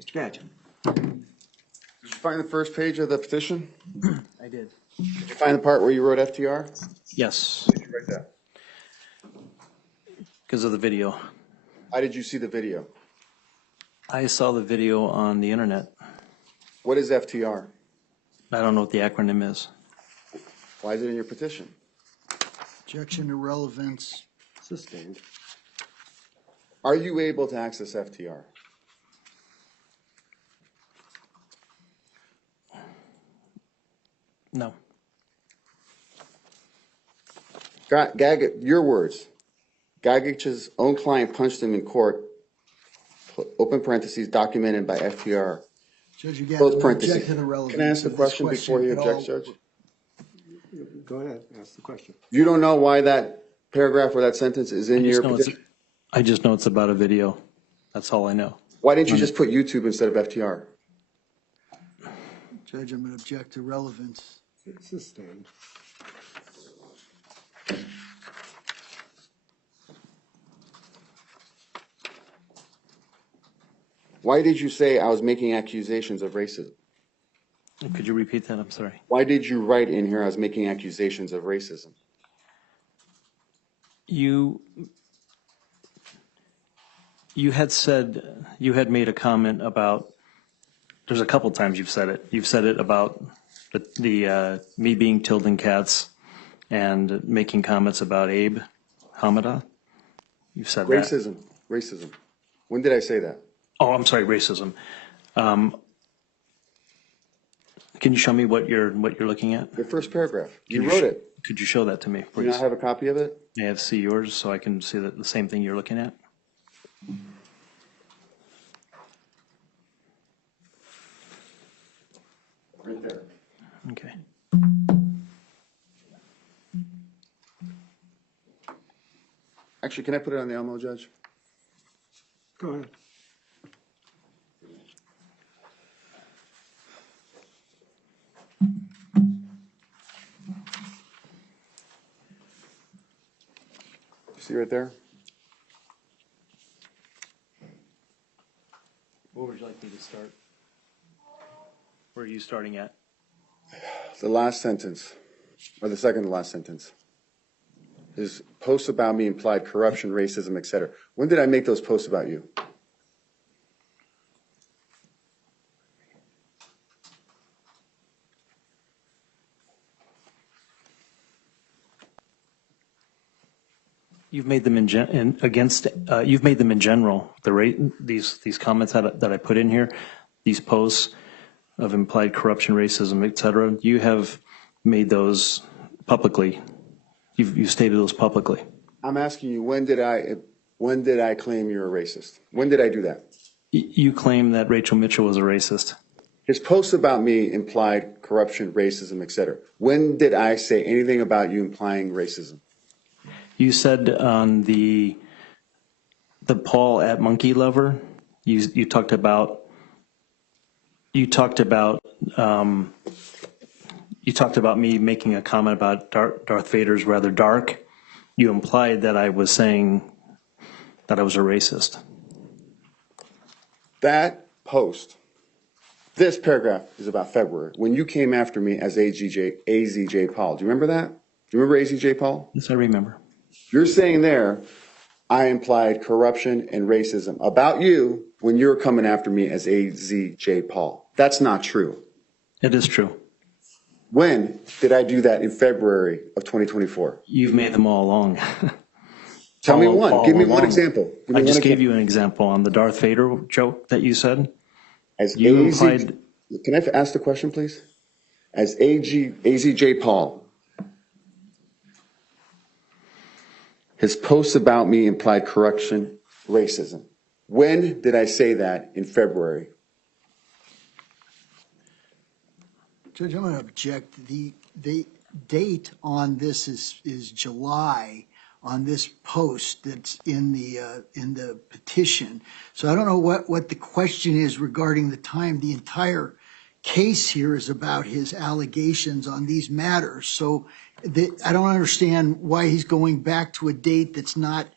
Mr. Gadget. Did you find the first page of the petition? I did. Did you find the part where you wrote FTR? Yes, Why did you write that? because of the video. How did you see the video? I saw the video on the internet. What is FTR? I don't know what the acronym is. Why is it in your petition? Objection to relevance. Sustained. Are you able to access FTR? No. Your words. Gagich's own client punched him in court, open parentheses, documented by FTR. Judge, again, Close object parentheses. to the relevance. Can I ask a of this question before you at object, all. Judge? Go ahead, ask the question. You don't know why that paragraph or that sentence is in your petition? I just know it's about a video. That's all I know. Why didn't you just put YouTube instead of FTR? Judge, I'm going to object to relevance. Sustained. Why did you say I was making accusations of racism? Could you repeat that? I'm sorry. Why did you write in here I was making accusations of racism? You had said, you had made a comment about, there's a couple times you've said it. You've said it about the me being Tilden Katz and making comments about Abe Hamada. You've said that. Racism. When did I say that? Oh, I'm sorry, racism. Can you show me what you're looking at? The first paragraph. You Can wrote it. Could you show that to me, Do please? you not have a copy of it? May I see yours so I can see the same thing you're looking at? Right there. Okay. Actually, can I put it on the Elmo, Judge? Go ahead. See right there? Where would you like me to start? Where are you starting at? The last sentence, or the second to last sentence. His posts about me implied corruption, racism, etc. When did I make those posts about you? You've made them you've made them in general. These comments that I put in here, these posts of implied corruption, racism, etc. You have made those publicly. You've stated those publicly. I'm asking you, when did I claim you're a racist? When did I do that? You claim that Rachel Mitchell was a racist. His posts about me implied corruption, racism, etc. When did I say anything about you implying racism? You said on the Paul at Monkey Lover, you talked about me making a comment about Darth Vader's rather dark. You implied that I was saying that I was a racist. That post, this paragraph is about February, when you came after me as AZJ Paul. Do you remember that? Do you remember AZJ Paul? Yes, I remember. You're saying there, I implied corruption and racism about you when you were coming after me as AZJ Paul. That's not true. It is true. When did I do that in February of 2024? You've made them all along. Tell me one. Give me one example. I just gave you an example on the Darth Vader joke that you said. As You implied. Can I ask the question, please? As AZJ Paul, his posts about me implied corruption, racism. When did I say that in February? Judge, I'm going to object. The date on this is July on this post that's in the petition. So I don't know what the question is regarding the time. The entire case here is about his allegations on these matters. So I don't understand why he's going back to a date that's not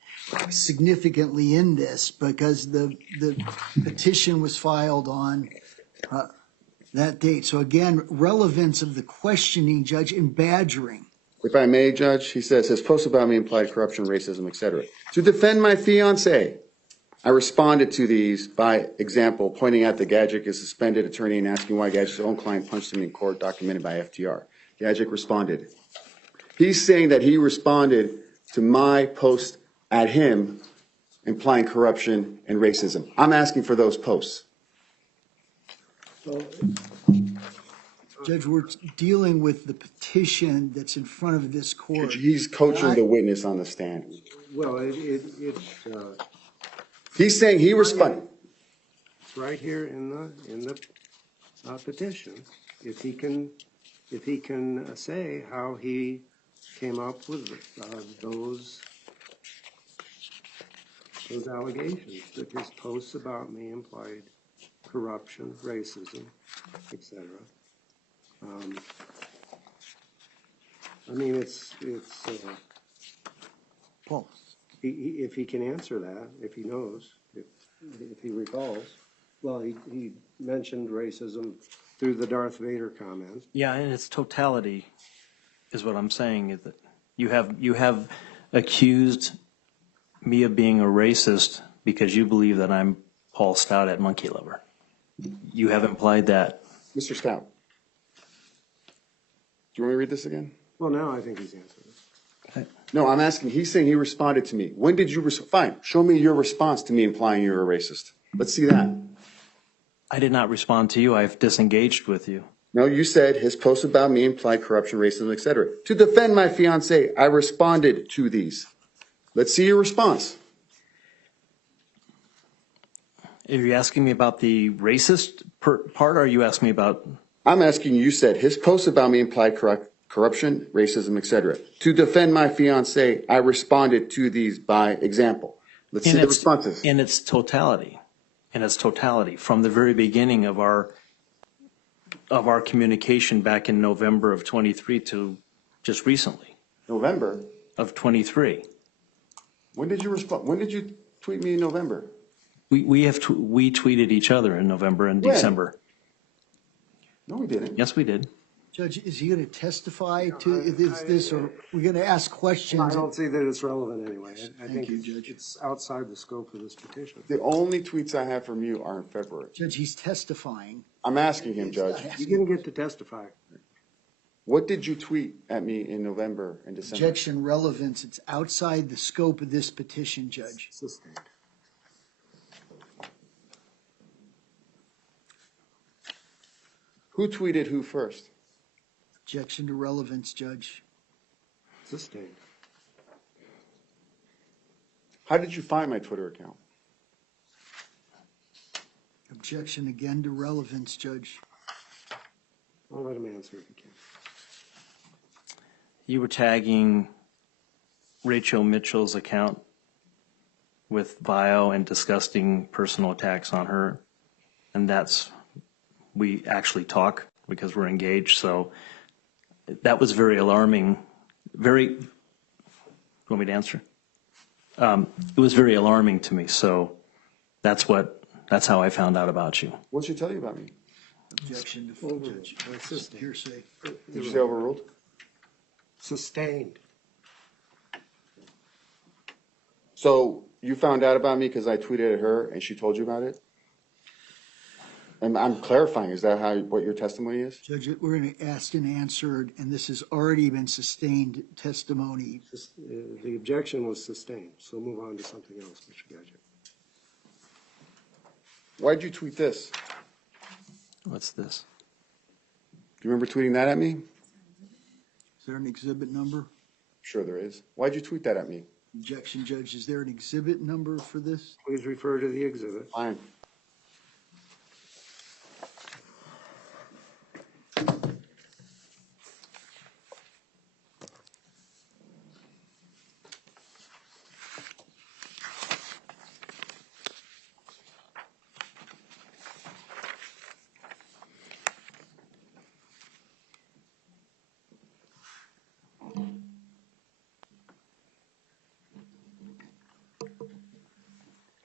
significantly in this because the petition was filed on that date. So again, relevance of the questioning, Judge, and badgering. If I may, Judge, he says, his posts about me implied corruption, racism, etc. To defend my fiance, I responded to these by example, pointing out that Gadget is a suspended attorney and asking why Gadget's own client punched him in court, documented by FTR. Gadget responded. He's saying that he responded to my post at him, implying corruption and racism. I'm asking for those posts. Judge, we're dealing with the petition that's in front of this court. He's coaching the witness on the stand. Well, He's saying he responded. it's right here in the petition. If he can say how he came up with those allegations, that his posts about me implied corruption, racism, etc. I mean, it's Paul. if he can answer that, if he knows, if he recalls. Well, he mentioned racism through the Darth Vader comment. Yeah, in its totality is what I'm saying, is that you have accused me of being a racist because you believe that I'm Paul Stout at Monkey Lover. You have implied that. Mr. Stout, do you want me to read this again? Well, now I think he's answered it. No, I'm asking. He's saying he responded to me. When did you respond? Fine. Show me your response to me implying you're a racist. Let's see that. I did not respond to you. I've disengaged with you. No, you said his posts about me implied corruption, racism, etc. To defend my fiance, I responded to these. Let's see your response. Are you asking me about the racist part, or are you asking me about? I'm asking you said his posts about me implied corruption, racism, etc. To defend my fiance, I responded to these by example. Let's see the responses. In its totality, from the very beginning of our communication back in November of 23 to just recently. November of 23. When did you respond? When did you tweet me in November? We tweeted each other in November and When? December. No, we didn't. Yes, we did. Judge, is he going to testify to this, or we're going to ask questions? I don't see that it's relevant anyway. I think you, Judge. it's outside the scope of this petition. The only tweets I have from you are in February. Judge, he's testifying. I'm asking him, Judge. You didn't get to testify. What did you tweet at me in November and December? Objection relevance. It's outside the scope of this petition, Judge. Sustained. Who tweeted who first? Objection to relevance, Judge. Sustained. How did you find my Twitter account? Objection again to relevance, Judge. I'll let him answer if he can. You were tagging Rachel Mitchell's account with vile and disgusting personal attacks on her, and we actually talk because we're engaged, so that was very alarming. You want me to answer? It was very alarming to me, so that's how I found out about you. What did she tell you about me? Objection to Overruled. Judge. Sustained. Hearsay. Did you say overruled? Sustained. So you found out about me because I tweeted at her and she told you about it? And I'm clarifying, is that what your testimony is? Judge, we're going to ask and answer, and this has already been sustained testimony. The objection was sustained, so move on to something else, Mr. Gadget. Why'd you tweet this? What's this? Do you remember tweeting that at me? Is there an exhibit number? Sure there is. Why'd you tweet that at me? Objection, Judge. Is there an exhibit number for this? Please refer to the exhibit. Fine.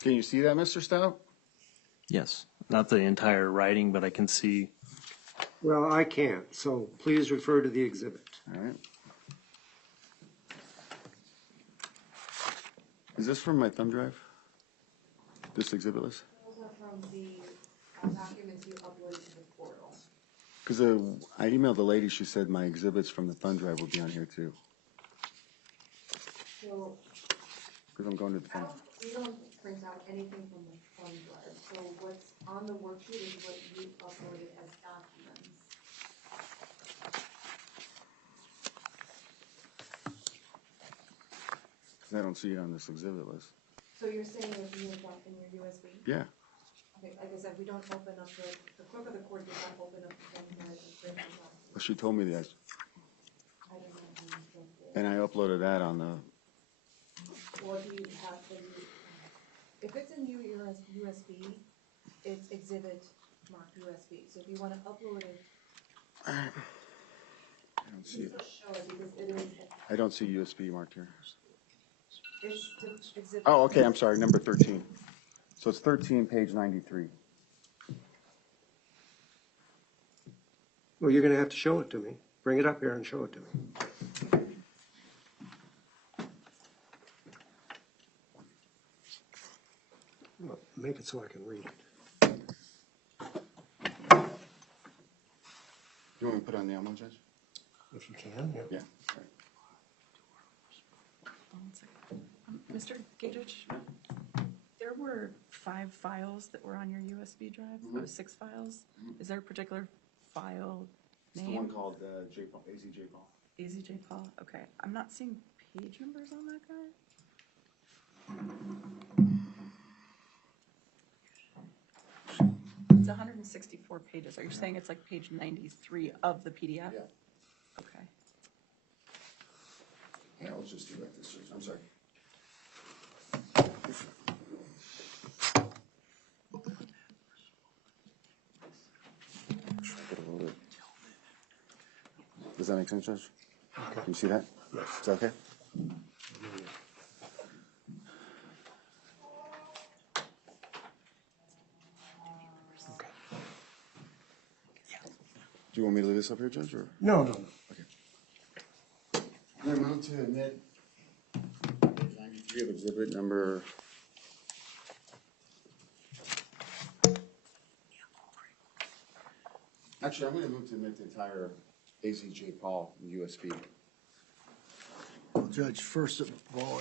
Can you see that, Mr. Stout? Yes, not the entire writing, but I can see. Well, I can't, so please refer to the exhibit. All right. Is this from my thumb drive? This exhibit list? Those are from the documents you uploaded to the portal. Because I emailed the lady, she said my exhibits from the thumb drive will be on here too. So Because I'm going to the thumb. we don't print out anything from the thumb drive. So what's on the worksheet is what you uploaded as documents. Because I don't see it on this exhibit list. So you're saying it's in your USB? Yeah. Okay, like I said, we don't open up the clerk of the court does not open up the thumb drive and print it out. Well, she told me that. I don't know how you print it. And I uploaded that on the, Or do you have the, if it's in your USB, it's exhibit marked USB. So if you want to upload it, I don't see please it. show it because it is, I don't see USB marked here. it's the exhibit. Oh, okay, I'm sorry, number 13. So it's 13, page 93. Well, you're gonna have to show it to me. Bring it up here and show it to me. Well, make it so I can read it. You want me to put it on the Elmo, Judge? If you can, yeah. Yeah. All right. One second. Mr. Gagich, there were 5 files that were on your USB drive, or 6 files. Is there a particular file It's the one name? called J. Paul, AZJ Paul. AZJ Paul, okay. I'm not seeing page numbers on that guy. It's 164 pages. Are you saying it's like page 93 of the PDF? Yeah. Okay. Yeah, let's just do like this, Judge. I'm sorry. Does that make sense, Judge? Can you see that? Yes. Is that okay? Okay. Do you want me to leave this up here, Judge, or? No, no, no. I move to admit page 93 of exhibit number. Actually, I'm going to move to admit the entire AZJ Paul USB. Well, Judge, first of all,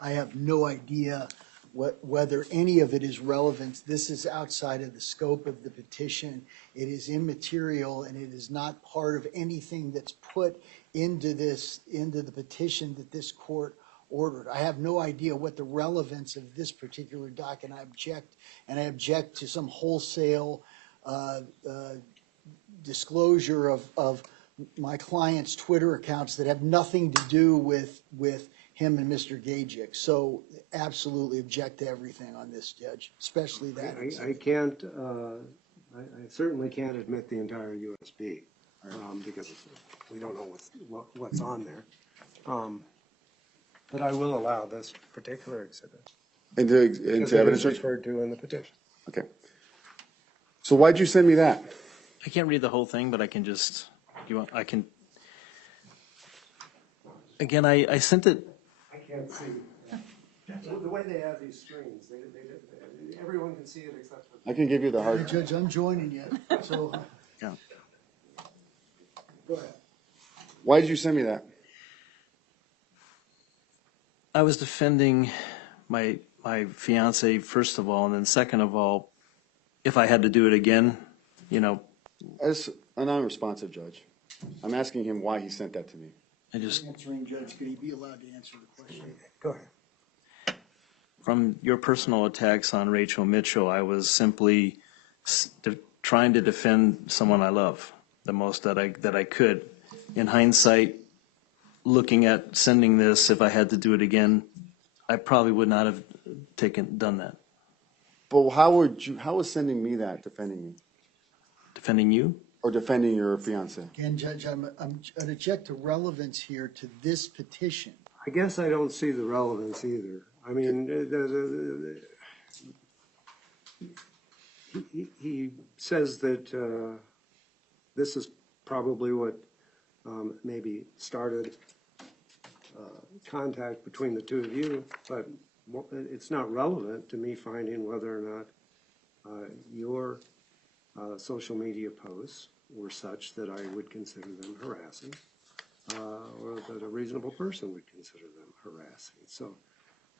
I have no idea whether any of it is relevant. This is outside of the scope of the petition. It is immaterial, and it is not part of anything that's put into the petition that this court ordered. I have no idea what the relevance of this particular doc, and I object to some wholesale disclosure of my client's Twitter accounts that have nothing to do with him and Mr. Gajek. So absolutely object to everything on this, Judge, especially that. I can't, I certainly can't admit the entire USB, because we don't know what's on there. But I will allow this particular exhibit. Into Because it evidence, is Judge? referred to in the petition. Okay. So why'd you send me that? I can't read the whole thing, but I can just, I can, again, I sent it, I can't see. The way they have these screens, everyone can see it except for. I can give you the Hey, hard. Judge, I'm joining you, so. yeah. Go ahead. Why did you send me that? I was defending my fiance, first of all, and then second of all, if I had to do it again, As a non-responsive judge, I'm asking him why he sent that to me. I just, Answering, Judge, could he be allowed to answer the question? Go ahead. from your personal attacks on Rachel Mitchell, I was simply trying to defend someone I love the most that I could. In hindsight, looking at sending this, if I had to do it again, I probably would not have done that. But how is sending me that defending me? Defending you? Or defending your fiance? Again, Judge, I'm an object to relevance here to this petition. I guess I don't see the relevance either. I mean, he says that this is probably what maybe started contact between the two of you, but it's not relevant to me finding whether or not your social media posts were such that I would consider them harassing, or that a reasonable person would consider them harassing. So,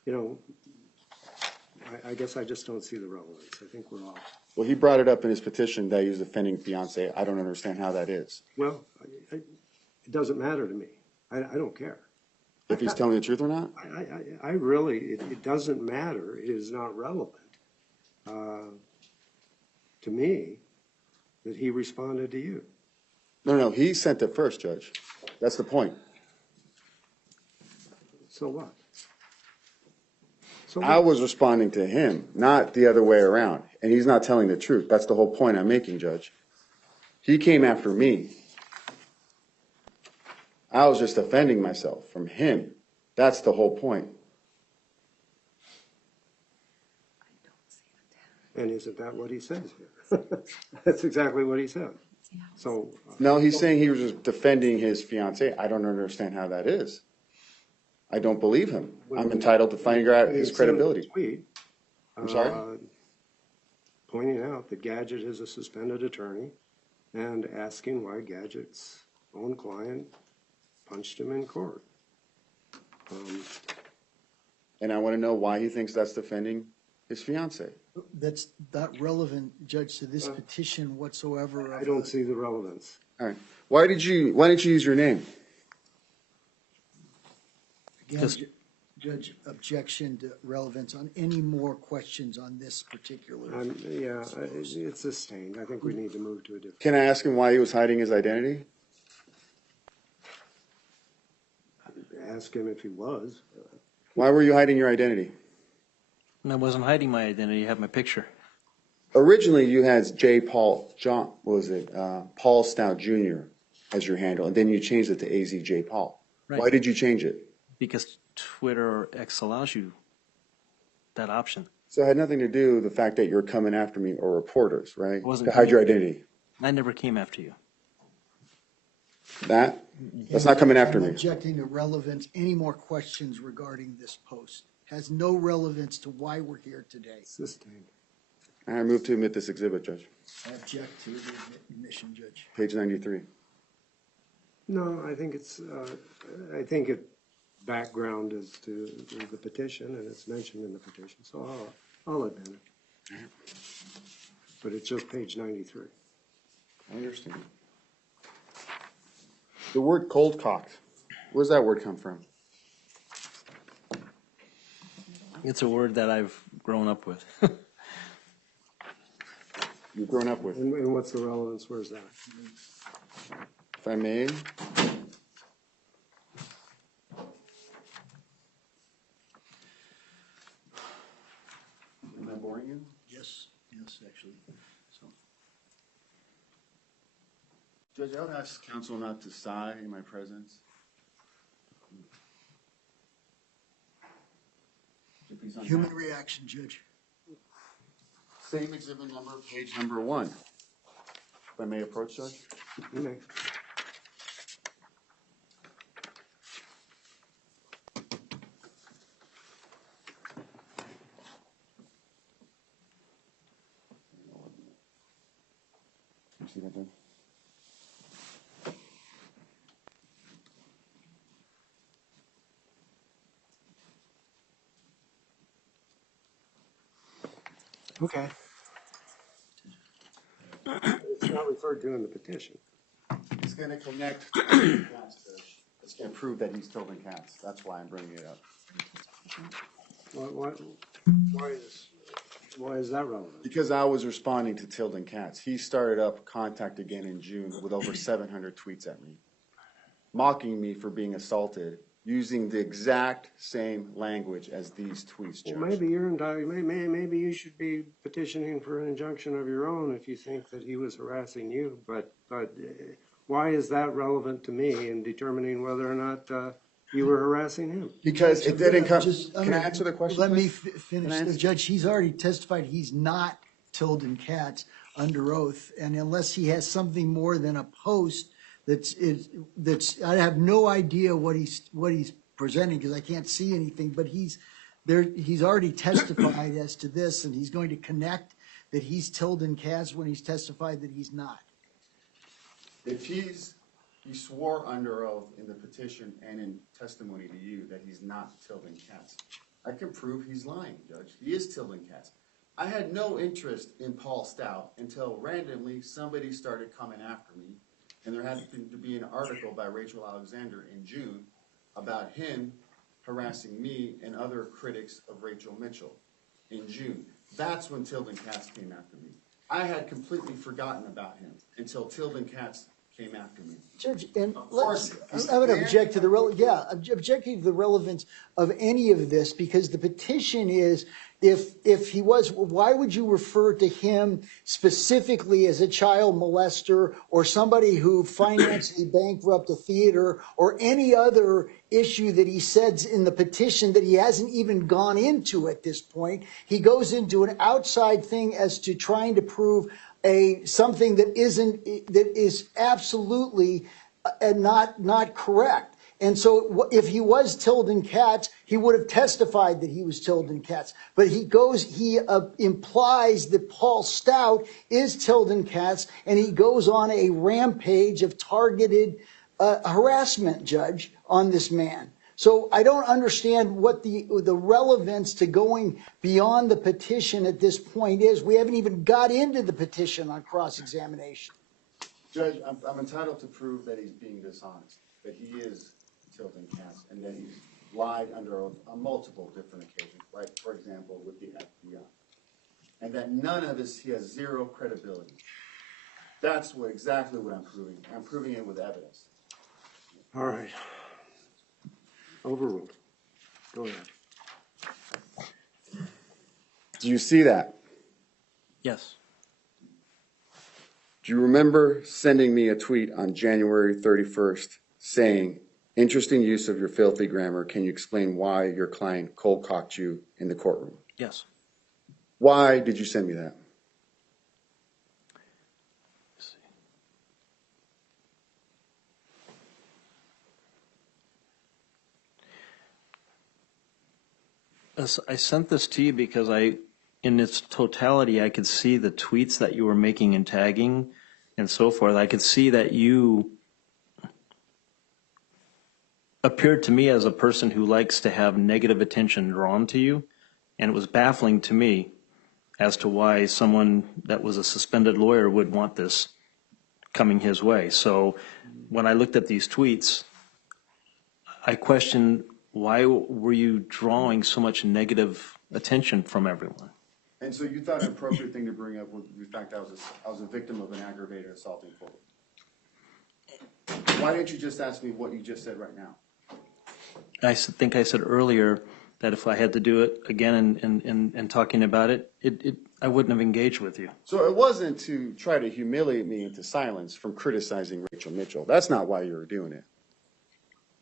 you know, I guess I just don't see the relevance. I think we're off. Well, he brought it up in his petition that he was defending fiance. I don't understand how that is. Well, it doesn't matter to me. I don't care. If he's telling the truth or not? I really, it doesn't matter. It is not relevant to me that he responded to you. No, he sent it first, Judge. That's the point. So what? So I was responding to him, not the other way around. And he's not telling the truth. That's the whole point I'm making, Judge. He came after me. I was just defending myself from him. That's the whole point. And isn't that what he says here? That's exactly what he said. So No, he's saying he was just defending his fiance. I don't understand how that is. I don't believe him. I'm entitled to find out his credibility. Tweet, I'm sorry? pointing out that Gadget is a suspended attorney and asking why Gadget's own client punched him in court. And I want to know why he thinks that's defending his fiance. That's not relevant, Judge, to this petition whatsoever. I don't see the relevance. All right. Why didn't you use your name? Again, Judge, objection to relevance on any more questions on this particular. Yeah, it's sustained. I think we need to move to a different. Can I ask him why he was hiding his identity? Ask him if he was. Why were you hiding your identity? And I wasn't hiding my identity. You have my picture. Originally, you had Paul Stout Jr. as your handle, and then you changed it to AZJ Paul. Right. Why did you change it? Because Twitter or X allows you that option. So it had nothing to do with the fact that you're coming after me or reporters, right? wasn't To hide your identity. I never came after you. That's not coming after I'm me. objecting to relevance. Any more questions regarding this post? Has no relevance to why we're here today. Sustained. I move to admit this exhibit, Judge. I object to the admission, Judge. Page 93. No, I think it's, I think it background is to the petition, and it's mentioned in the petition, so I'll admit it. But it's just page 93. I understand. The word cold cocked, where's that word come from? It's a word that I've grown up with. You've grown up with. And what's the relevance? Where's that? If I may. Am I boring you? Yes, actually. So, Judge, I would ask counsel not to sigh in my presence. human reaction, Judge. Same exhibit number, page number 1. If I may approach, Judge? You may. You see that, Judge? Okay. It's not referred to in the petition. It's going to connect to Tilden Cats, Judge. It's going to prove that he's Tilden Cats. That's why I'm bringing it up. Why is that relevant? Because I was responding to Tilden Cats. He started up contact again in June with over 700 tweets at me, mocking me for being assaulted, using the exact same language as these tweets, Judge. Well, maybe you're entitled. Maybe you should be petitioning for an injunction of your own if you think that he was harassing you. But why is that relevant to me in determining whether or not you were harassing him? Because it didn't come. Just, Can I answer the question? Let me please? finish. Can I answer? The judge, he's already testified he's not Tilden Katz under oath, and unless he has something more than a post that's, I have no idea what he's presenting, because I can't see anything, but he's already testified as to this, and he's going to connect that he's Tilden Katz when he's testified that he's not. If he swore under oath in the petition and in testimony to you that he's not Tilden Katz, I can prove he's lying, Judge. He is Tilden Katz. I had no interest in Paul Stout until randomly somebody started coming after me, and there happened to be an article by Rachel Alexander in June about him harassing me and other critics of Rachel Mitchell in June. That's when Tilden Katz came after me. I had completely forgotten about him until Tilden Katz came after me. Judge, and Of course, I'm going to object to objecting to the relevance of any of this, because the petition is, if he was, why would you refer to him specifically as a child molester or somebody who financially bankrupt a theater or any other issue that he says in the petition that he hasn't even gone into at this point? He goes into an outside thing as to trying to prove something that is absolutely not correct. And so if he was Tilden Katz, he would have testified that he was Tilden Katz. But he implies that Paul Stout is Tilden Katz, and he goes on a rampage of targeted harassment, Judge, on this man. So I don't understand what the relevance to going beyond the petition at this point is. We haven't even got into the petition on cross-examination. Judge, I'm entitled to prove that he's being dishonest, that he is Tilden Katz, and that he's lied under oath on multiple different occasions, like, for example, with the FBI. And that none of this, he has zero credibility. That's exactly what I'm proving. I'm proving it with evidence. All right. Overruled. Go ahead. Do you see that? Yes. Do you remember sending me a tweet on January 31st saying, interesting use of your filthy grammar. Can you explain why your client cold-cocked you in the courtroom? Yes. Why did you send me that? I sent this to you because in its totality, I could see the tweets that you were making and tagging and so forth. I could see that you appeared to me as a person who likes to have negative attention drawn to you, and it was baffling to me as to why someone that was a suspended lawyer would want this coming his way. So when I looked at these tweets, I questioned, why were you drawing so much negative attention from everyone? And so you thought an appropriate thing to bring up was the fact I was a victim of an aggravated assault in court. Why didn't you just ask me what you just said right now? I think I said earlier that if I had to do it again and talking about it, I wouldn't have engaged with you. So it wasn't to try to humiliate me into silence from criticizing Rachel Mitchell. That's not why you were doing it.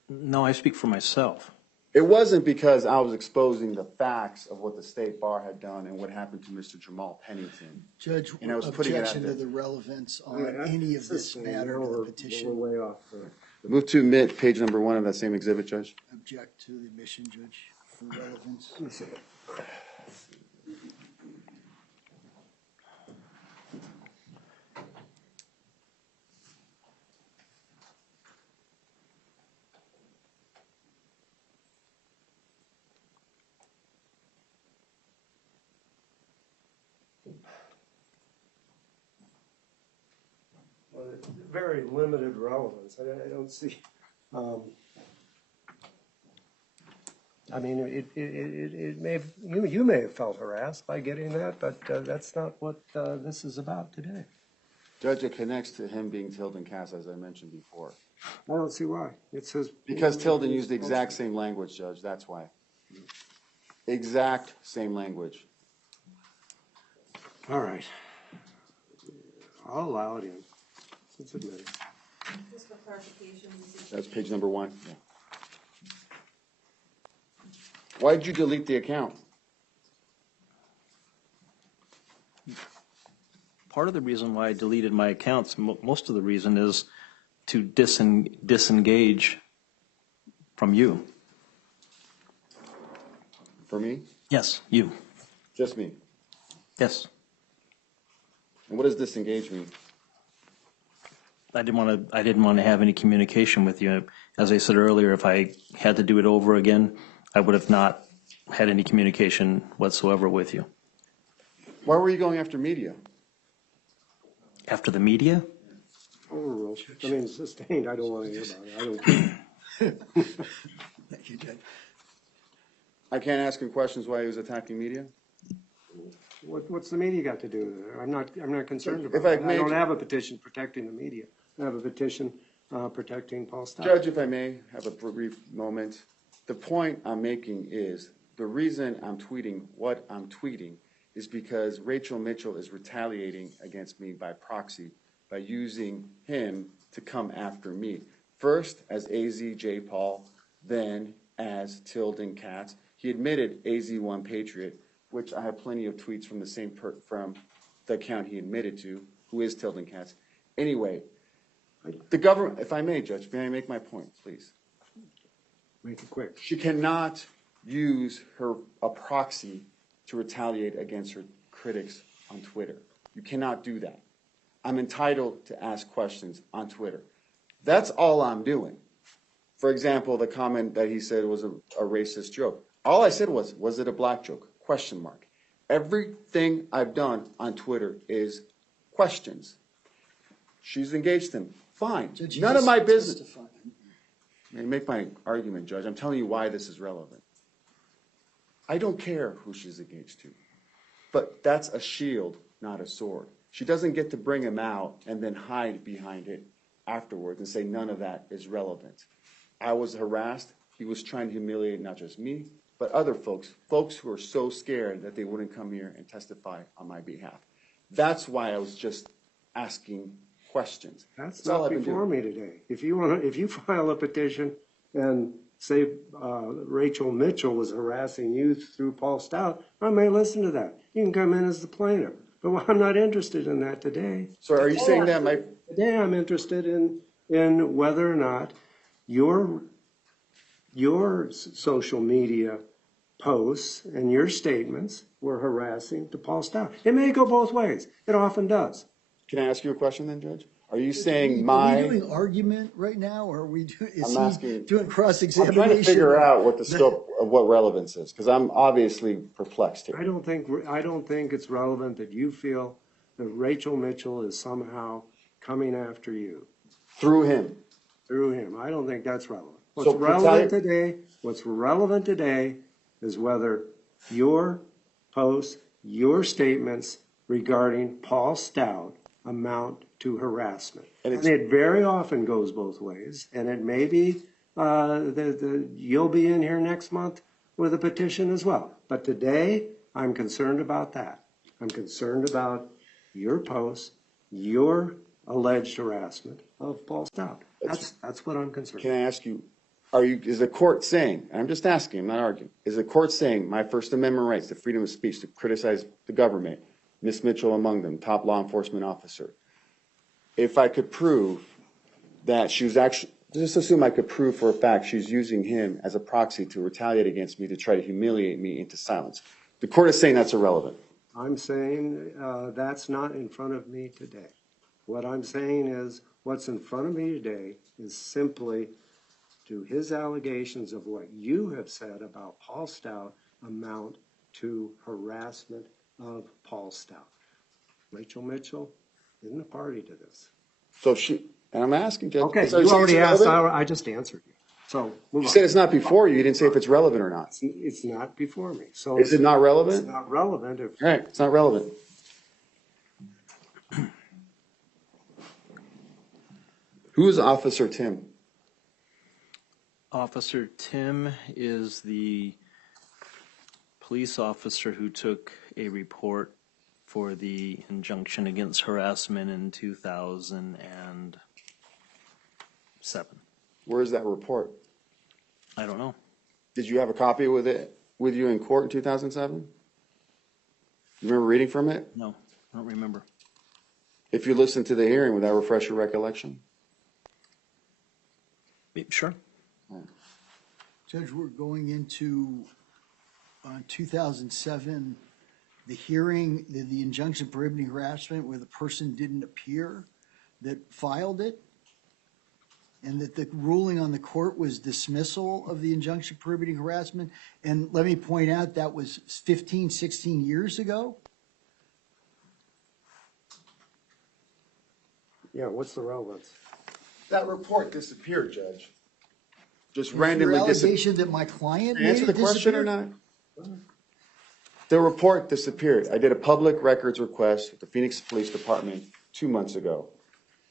No, I speak for myself. It wasn't because I was exposing the facts of what the state bar had done and what happened to Mr. Jamal Pennington. Judge, And I was putting it out objection to there. the relevance on any of this matter to the petition. We're way off. Move to admit page number 1 of that same exhibit, Judge. Object to the admission, Judge, for relevance. Well, it's very limited relevance. I don't see. I mean, it may have, you may have felt harassed by getting that, but that's not what this is about today. Judge, it connects to him being Tilden Cass, as I mentioned before. I don't see why. It says Because Tilden used the exact same language, Judge, that's why. Exact same language. All right. I'll allow it in. It's admitted. Just for clarification, this is That's page number 1. Yeah. Why did you delete the account? part of the reason why I deleted my accounts, most of the reason is to disengage from you. For me? Yes, you. Just me. Yes. And what does disengage mean? I didn't want to have any communication with you. As I said earlier, if I had to do it over again, I would have not had any communication whatsoever with you. Why were you going after media? After the media? Overruled. I mean, sustained, I don't want to hear about it. I don't care. Thank you, Judge. I can't ask him questions why he was attacking media? What's the media got to do with it? I'm not concerned If about I it. I may- don't have a petition protecting the media. I have a petition protecting Paul Stout. Judge, if I may have a brief moment. The point I'm making is the reason I'm tweeting what I'm tweeting is because Rachel Mitchell is retaliating against me by proxy by using him to come after me. First as AZJ Paul, then as Tilden Katz. He admitted AZ1 Patriot, which I have plenty of tweets from the same from the account he admitted to, who is Tilden Katz. Anyway, the government, if I may, Judge, may I make my point, please? Make it quick. She cannot use a proxy to retaliate against her critics on Twitter. You cannot do that. I'm entitled to ask questions on Twitter. That's all I'm doing. For example, the comment that he said was a racist joke. All I said was it a black joke? Question mark. Everything I've done on Twitter is questions. She's engaged him. Fine. Judge, you None of just my business. testified. May I make my argument, Judge? I'm telling you why this is relevant. I don't care who she's engaged to, but that's a shield, not a sword. She doesn't get to bring him out and then hide behind it afterwards and say none of that is relevant. I was harassed. He was trying to humiliate not just me, but other folks who are so scared that they wouldn't come here and testify on my behalf. That's why I was just asking questions. That's all not I've been before doing. me today. If you file a petition and say Rachel Mitchell was harassing you through Paul Stout, I may listen to that. You can come in as the plaintiff. But I'm not interested in that today. So are you saying that Today I'm interested in whether or not your social media posts and your statements were harassing to Paul Stout. It may go both ways. It often does. Can I ask you a question then, Judge? Are you Are saying we doing argument right now, or are we is I'm he asking- doing I'm cross-examination? trying to figure out what the scope of what relevance is, because I'm obviously perplexed here. I don't think it's relevant that you feel that Rachel Mitchell is somehow coming after you Through him. through him. I don't think that's relevant. So What's relevant today is whether your posts, your statements regarding Paul Stout amount to harassment. And And it very often goes both ways. And it may be you'll be in here next month with a petition as well. But today, I'm concerned about that. I'm concerned about your posts, your alleged harassment of Paul Stout. That's what I'm concerned Can about. I ask you, is the court saying, and I'm just asking, I'm not arguing, is the court saying my First Amendment rights, the freedom of speech to criticize the government, Ms. Mitchell among them, top law enforcement officer, if I could prove that she was actually, just assume I could prove for a fact she's using him as a proxy to retaliate against me, to try to humiliate me into silence. The court is saying that's irrelevant. I'm saying that's not in front of me today. What I'm saying is what's in front of me today is simply do his allegations of what you have said about Paul Stout amount to harassment of Paul Stout. Rachel Mitchell isn't a party to this. So and I'm asking, Judge. Okay, so you saying already it's asked, irrelevant? I just answered you. So move You on. said it's not before you, you didn't say if it's relevant or not. It's not before me. So Is it not it's relevant? not relevant if All right, it's not relevant. Who is Officer Tim? Officer Tim is the police officer who took a report for the injunction against harassment in 2007. Where is that report? I don't know. Did you have a copy with you in court in 2007? You remember reading from it? No, I don't remember. If you listen to the hearing, would that refresh your recollection? Sure. Judge, we're going into 2007, the hearing, the injunction prohibiting harassment where the person didn't appear that filed it, and that the ruling on the court was dismissal of the injunction prohibiting harassment. And let me point out, that was 15, 16 years ago. Yeah, what's the relevance? That report disappeared, Judge. Just Your randomly disappeared. allegation that my client made Answer it the question or disappear? not? The report disappeared. I did a public records request with the Phoenix Police Department 2 months ago,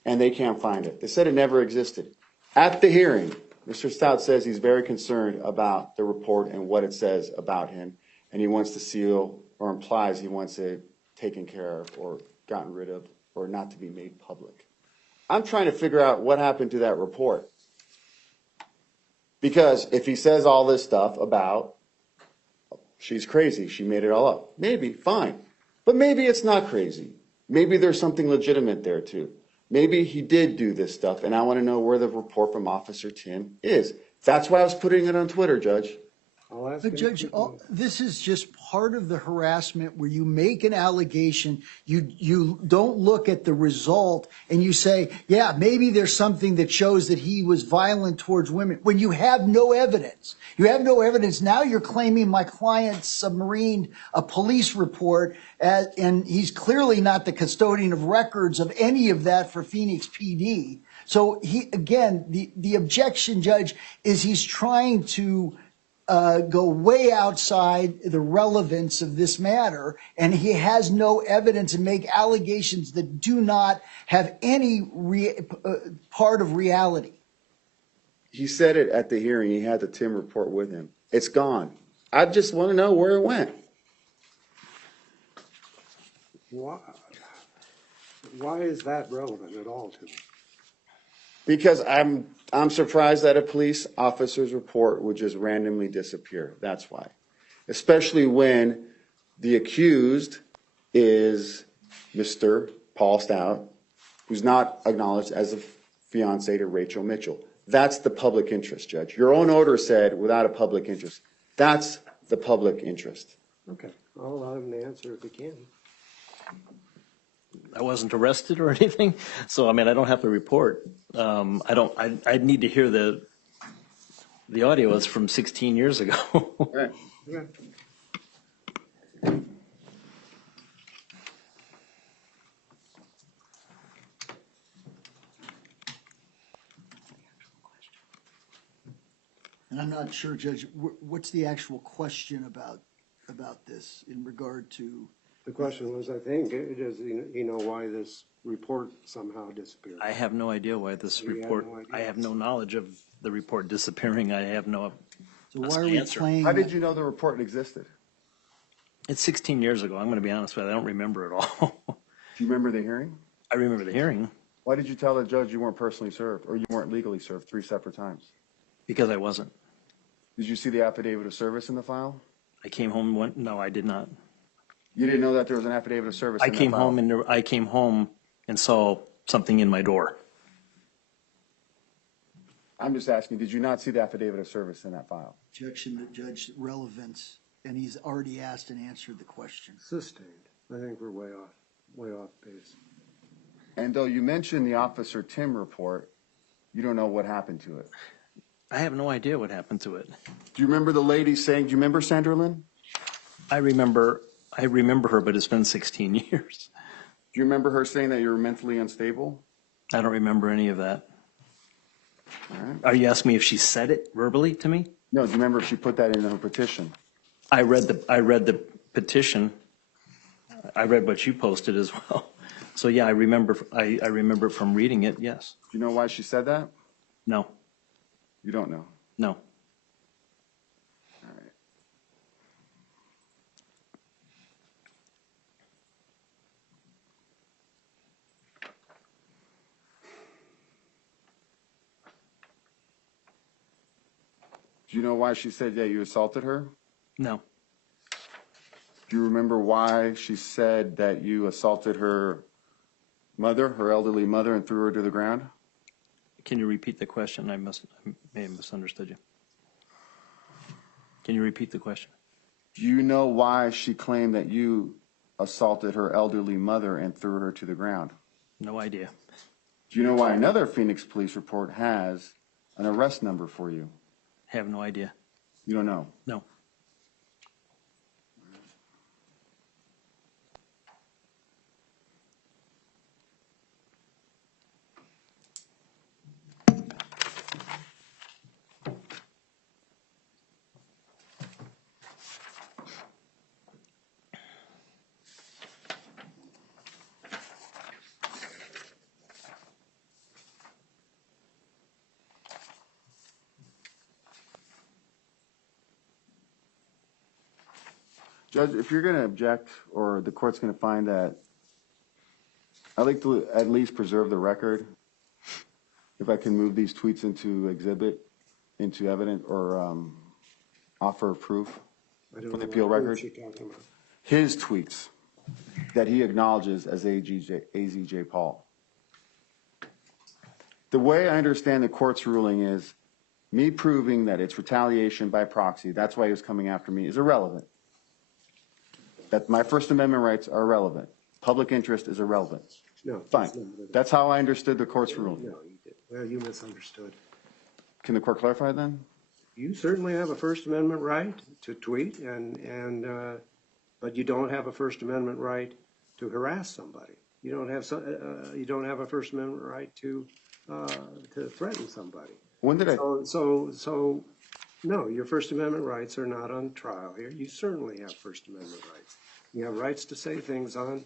and they can't find it. They said it never existed. At the hearing, Mr. Stout says he's very concerned about the report and what it says about him, and he wants to seal, or implies he wants it taken care of or gotten rid of or not to be made public. I'm trying to figure out what happened to that report. Because if he says all this stuff about she's crazy, she made it all up, maybe, fine. But maybe it's not crazy. Maybe there's something legitimate there too. Maybe he did do this stuff, and I want to know where the report from Officer Tim is. That's why I was putting it on Twitter, Judge. I'll ask But him. Judge, this is just part of the harassment where you make an allegation, you don't look at the result, and you say, yeah, maybe there's something that shows that he was violent towards women, when you have no evidence. You have no evidence. Now you're claiming my client submarined a police report, and he's clearly not the custodian of records of any of that for Phoenix PD. So the objection, Judge, is he's trying to go way outside the relevance of this matter, and he has no evidence and make allegations that do not have any part of reality. He said it at the hearing. He had the Tim report with him. It's gone. I just want to know where it went. Why is that relevant at all to me? Because I'm surprised that a police officer's report would just randomly disappear. That's why. Especially when the accused is Mr. Paul Stout, who's not acknowledged as a fiance to Rachel Mitchell. That's the public interest, Judge. Your own order said without a public interest. That's the public interest. Okay, I'll allow him to answer if he can. I wasn't arrested or anything, so I mean, I don't have to report. I'd need to hear the audio is from 16 years ago. Right. Yeah. And I'm not sure, Judge, what's the actual question about this in regard to? The question was, I think, does he know why this report somehow disappeared? I have no idea why this You have report, no idea? I have no knowledge of the report disappearing. I have no, So That's why are my we answer. playing? How did you know the report existed? it's 16 years ago. I'm going to be honest with you. I don't remember it all. Do you remember the hearing? I remember the hearing Why did you tell the judge you weren't personally served or you weren't legally served 3 separate times? because I wasn't. Did you see the affidavit of service in the file? I came home, no, I did not. You didn't know that there was an affidavit of service I in that came file? home and saw something in my door. I'm just asking, did you not see the affidavit of service in that file? Objection to Judge relevance, and he's already asked and answered the question. Sustained. I think we're way off base. And though you mentioned the Officer Tim report, you don't know what happened to it. I have no idea what happened to it. Do you remember the lady saying, do you remember Sandra Lynn? I remember her, but it's been 16 years. Do you remember her saying that you were mentally unstable? I don't remember any of that. All right. Are you asking me if she said it verbally to me? No, do you remember if she put that in her petition? I read the petition. I read what you posted as well. So yeah, I remember from reading it, yes. Do you know why she said that? No, You don't know. no. All right. Do you know why she said that you assaulted her? No. Do you remember why she said that you assaulted her mother, her elderly mother, and threw her to the ground? Can you repeat the question? I may have misunderstood you. Can you repeat the question? Do you know why she claimed that you assaulted her elderly mother and threw her to the ground? No idea. Do you know why another Phoenix police report has an arrest number for you? Have no idea. You don't know. No. Judge, if you're going to object or the court's going to find that, I'd like to at least preserve the record. If I can move these tweets into exhibit, into evidence, or offer of proof I don't for the know appeal what record. you're talking about. His tweets that he acknowledges as AZJ Paul. The way I understand the court's ruling is me proving that it's retaliation by proxy, that's why he was coming after me, is irrelevant. That my First Amendment rights are irrelevant. Public interest is irrelevant. No. Fine. that's not what it- That's how I understood the court's ruling. No, you did. Well, you misunderstood. Can the court clarify then? You certainly have a First Amendment right to tweet, but you don't have a First Amendment right to harass somebody. You don't have a First Amendment right to threaten somebody. When did I? So, no, your First Amendment rights are not on trial here. You certainly have First Amendment rights. You have rights to say things on,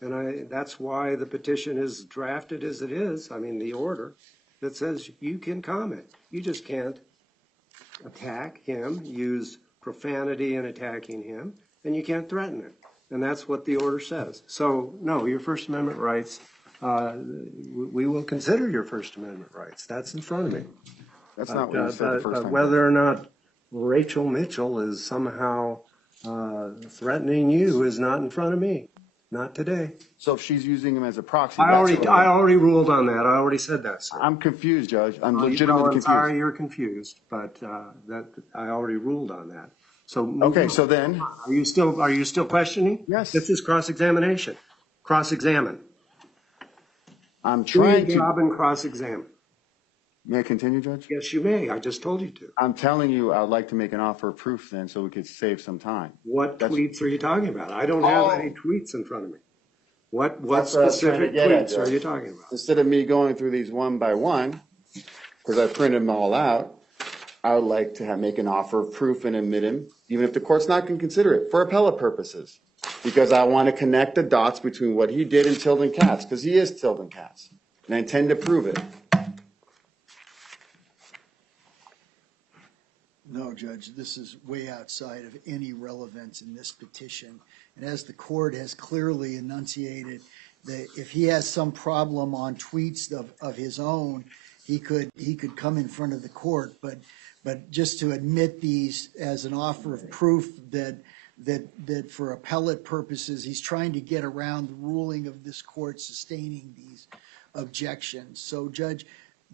and that's why the petition is drafted as it is. I mean, the order that says you can comment. You just can't attack him, use profanity in attacking him, and you can't threaten him. And that's what the order says. So, no, your First Amendment rights, we will consider your First Amendment rights. That's in front of me. That's not what you said the first But time. whether or not Rachel Mitchell is somehow threatening you is not in front of me. Not today. So if she's using him as a proxy, I that's irrelevant. already ruled on that. I already said that, sir. I'm confused, Judge. I'm Well, legitimately I'm confused. sorry you're confused, but that I already ruled on that. So Okay, so then, are you still questioning? Yes. This is cross-examination. Cross-examine. I'm Do your trying to. job and cross-examine. May I continue, Judge? Yes, you may. I just told you to. I'm telling you, I'd like to make an offer of proof then, so we could save some time. What That's- tweets are you talking about? I don't have Oh. any tweets in front of me. What That's what I was trying to specific get at, tweets are Judge. you talking about? Instead of me going through these one by one, because I printed them all out, I would like to make an offer of proof and admit him, even if the court's not going to consider it, for appellate purposes. Because I want to connect the dots between what he did and Tilden Katz, because he is Tilden Katz. And I intend to prove it. No, Judge, this is way outside of any relevance in this petition. And as the court has clearly enunciated, that if he has some problem on tweets of his own, he could come in front of the court. But just to admit these as an offer of proof that for appellate purposes, he's trying to get around the ruling of this court sustaining these objections. So, Judge,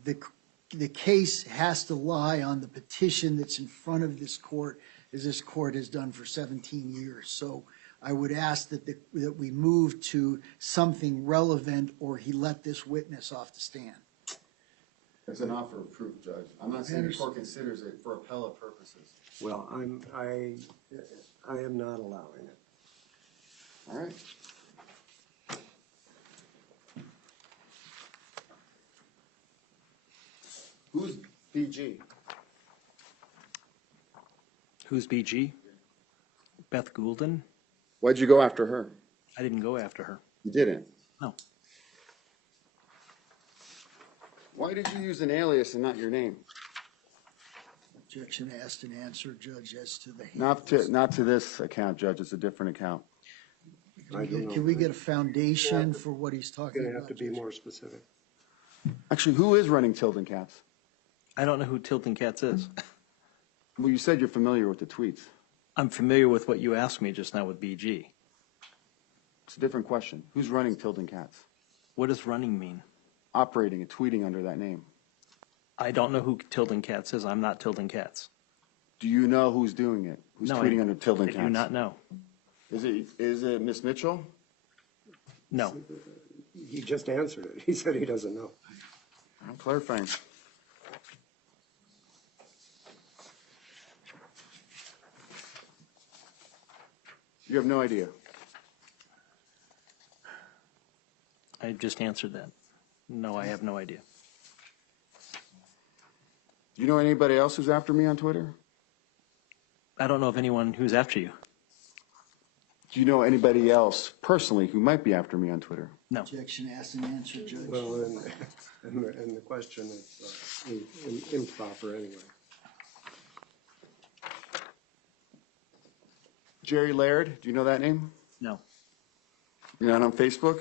the case has to lie on the petition that's in front of this court, as this court has done for 17 years. So I would ask that we move to something relevant, or he let this witness off the stand. It's an offer of proof, Judge. I'm not saying the court considers it for appellate purposes. Well, I am not allowing it. All right? Who's BG? Who's BG? Beth Goulden? Why'd you go after her? I didn't go after her. You didn't. No. Why did you use an alias and not your name? Objection asked and answered, Judge, as to the. Not to this account, Judge. It's a different account. Can we get a foundation for what he's You're talking going to about? have to be Judge? more specific. Actually, who is running Tilden Katz? I don't know who Tilden Katz is. Well, you said you're familiar with the tweets. I'm familiar with what you asked me just now with BG. It's a different question. Who's running Tilden Katz? What does running mean? operating and tweeting under that name. I don't know who Tilden Cats is. I'm not Tilden Cats. Do you know who's doing it? Who's No, tweeting under Tilden I Cats? do not know. Is it Miss Mitchell? No. He just answered it. He said he doesn't know. I'm clarifying. You have no idea. I just answered that. No, I have no idea. Do you know anybody else who's after me on Twitter? I don't know of anyone who's after you. Do you know anybody else personally who might be after me on Twitter? No. Objection asked and answered, Judge. Well, and the question is improper anyway. Jerry Laird, do you know that name? No. You're not on Facebook?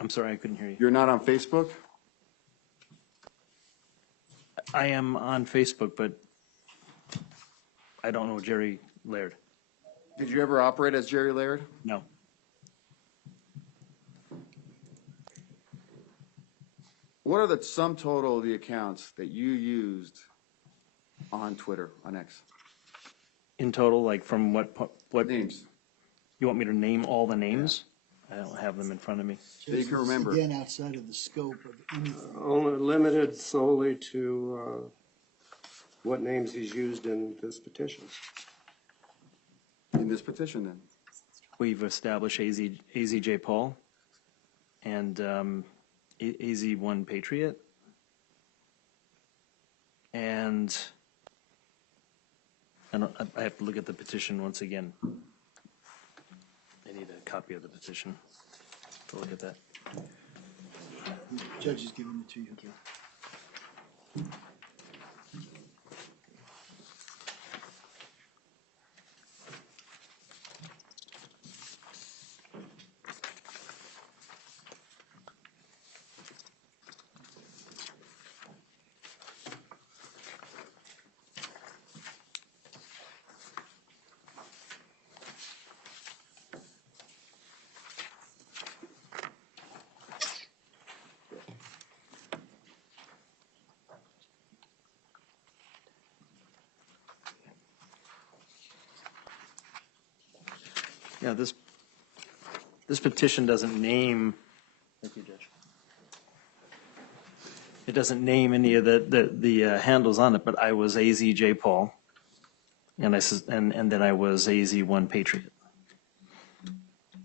I'm sorry, I couldn't hear you. You're not on Facebook? I am on Facebook, but I don't know Jerry Laird. Did you ever operate as Jerry Laird? No. What are the sum total of the accounts that you used on Twitter, on X? In total, like from what Names you want me to name all the names? I don't have them in front of me. that you can remember. Again, outside of the scope of anything. Only limited solely to what names he's used in this petition. In this petition, then. We've established AZJ Paul and AZ1 Patriot. And I have to look at the petition once again. I need a copy of the petition to look at that. Judge is giving it to you. Yeah, this petition doesn't name. Thank you, Judge. It doesn't name any of the handles on it, but I was AZJ Paul, and then I was AZ1 Patriot.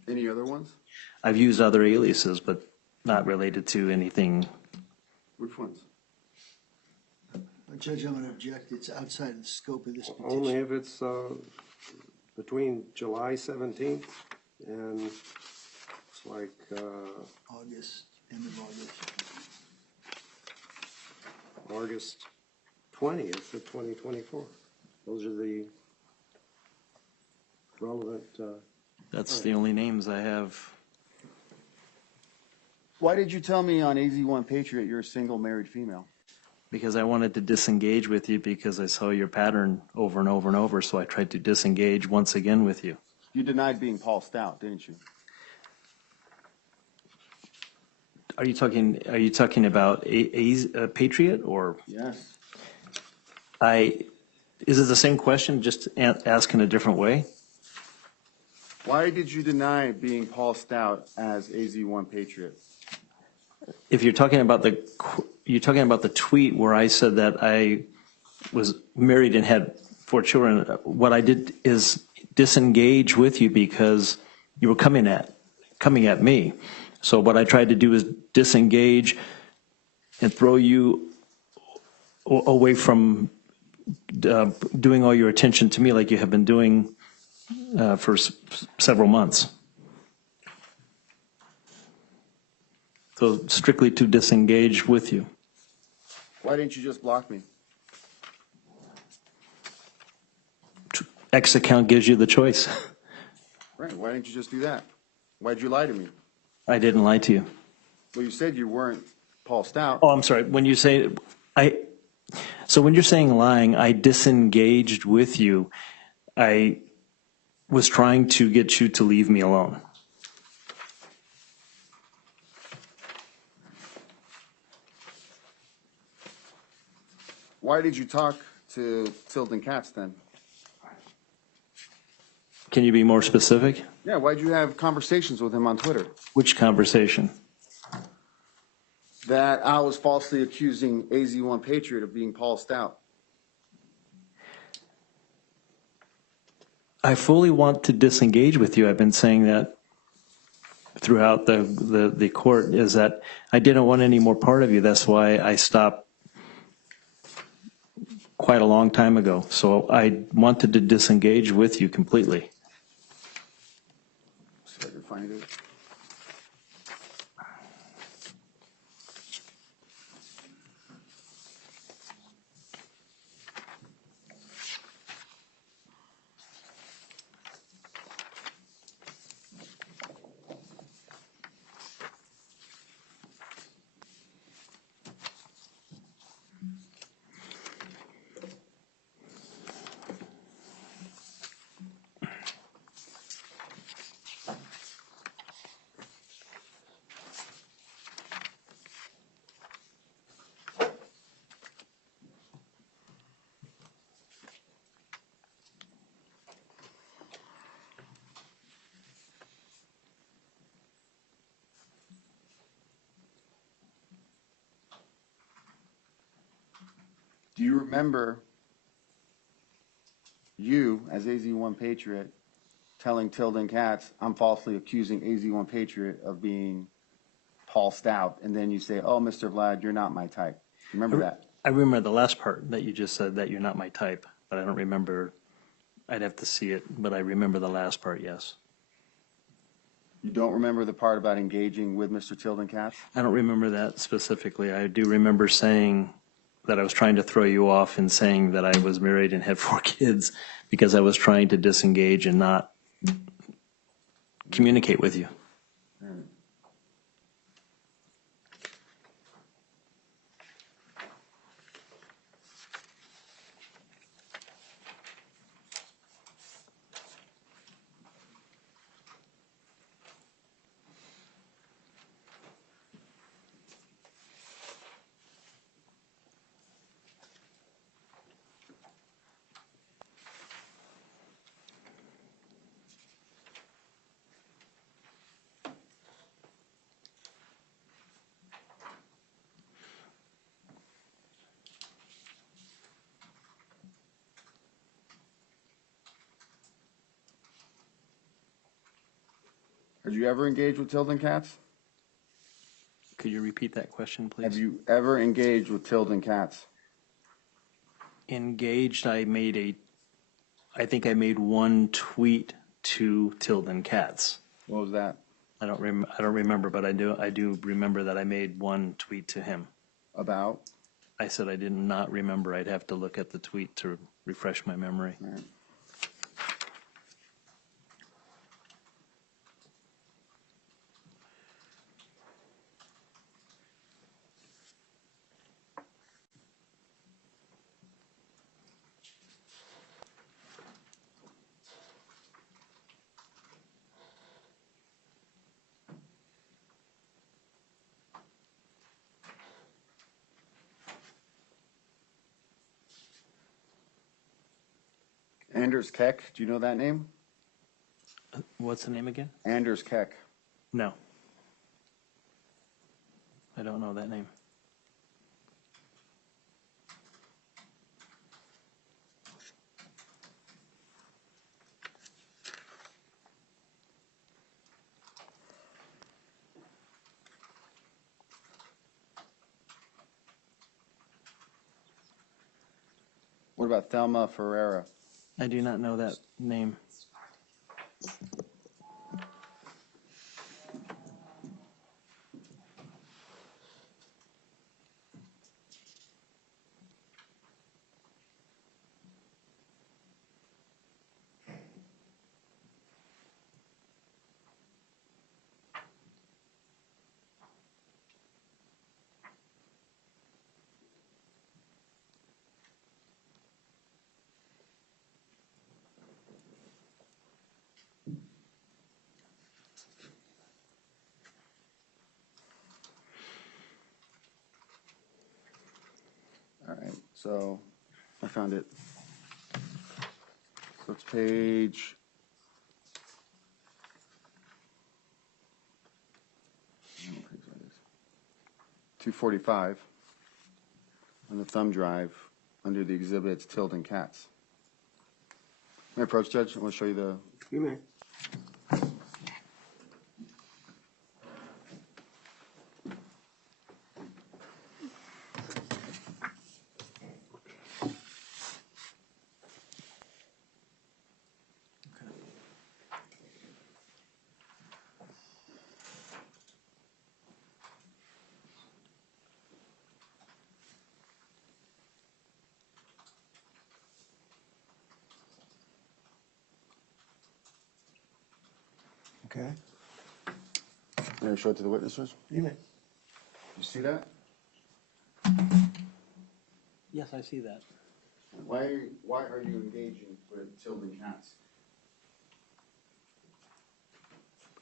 Any other ones? I've used other aliases, but not related to anything. Which ones? Judge, I'm going to object. It's outside of the scope of this Only petition. if it's between July 17th and it's like August, end of August. August 20th of 2024. Those are the relevant. That's the only names I have. Why did you tell me on AZ1 Patriot you're a single married female? Because I wanted to disengage with you because I saw your pattern over and over and over, so I tried to disengage once again with you. You denied being Paul Stout, didn't you? Are you talking about a Patriot or? Yes. Is it the same question, just ask in a different way? Why did you deny being Paul Stout as AZ1 Patriot? If you're talking about the tweet where I said that I was married and had 4 children, what I did is disengage with you because you were coming at me. So what I tried to do is disengage and throw you away from doing all your attention to me like you have been doing for several months. So strictly to disengage with you. Why didn't you just block me? X account gives you the choice. Right, why didn't you just do that? Why'd you lie to me? I didn't lie to you. Well, you said you weren't Paul Stout. Oh, I'm sorry. When you say, so when you're saying lying, I disengaged with you. I was trying to get you to leave me alone. Why did you talk to Tilden Katz then? Can you be more specific? Yeah, why'd you have conversations with him on Twitter? Which conversation? That I was falsely accusing AZ1 Patriot of being Paul Stout. I fully want to disengage with you. I've been saying that throughout the court, is that I didn't want any more part of you. That's why I stopped quite a long time ago. So I wanted to disengage with you completely. See if I can find it. Do you remember you, as AZ1 Patriot, telling Tilden Katz, I'm falsely accusing AZ1 Patriot of being Paul Stout, and then you say, oh, Mr. Vlad, you're not my type. Remember that? I remember the last part that you just said, that you're not my type, but I don't remember. I'd have to see it, but I remember the last part, yes. You don't remember the part about engaging with Mr. Tilden Katz? I don't remember that specifically. I do remember saying that I was trying to throw you off and saying that I was married and had 4 kids because I was trying to disengage and not communicate with you. Have you ever engaged with Tilden Katz? Could you repeat that question, please? Have you ever engaged with Tilden Katz? Engaged, I think I made one tweet to Tilden Katz. What was that? I don't remember, but I do remember that I made one tweet to him. About? I said I did not remember. I'd have to look at the tweet to refresh my memory. Right. Anders Keck, do you know that name? What's the name again? Anders Keck. No. I don't know that name. What about Thelma Ferreira? I do not know that name. So I found it. So it's page. I don't know what page that is. 245 on the thumb drive under the exhibits Tilden Cats. May I approach, Judge? I want to show you the. You may. Okay. May I show it to the witnesses? You may. You see that? Yes, I see that. Why are you engaging with Tilden Cats?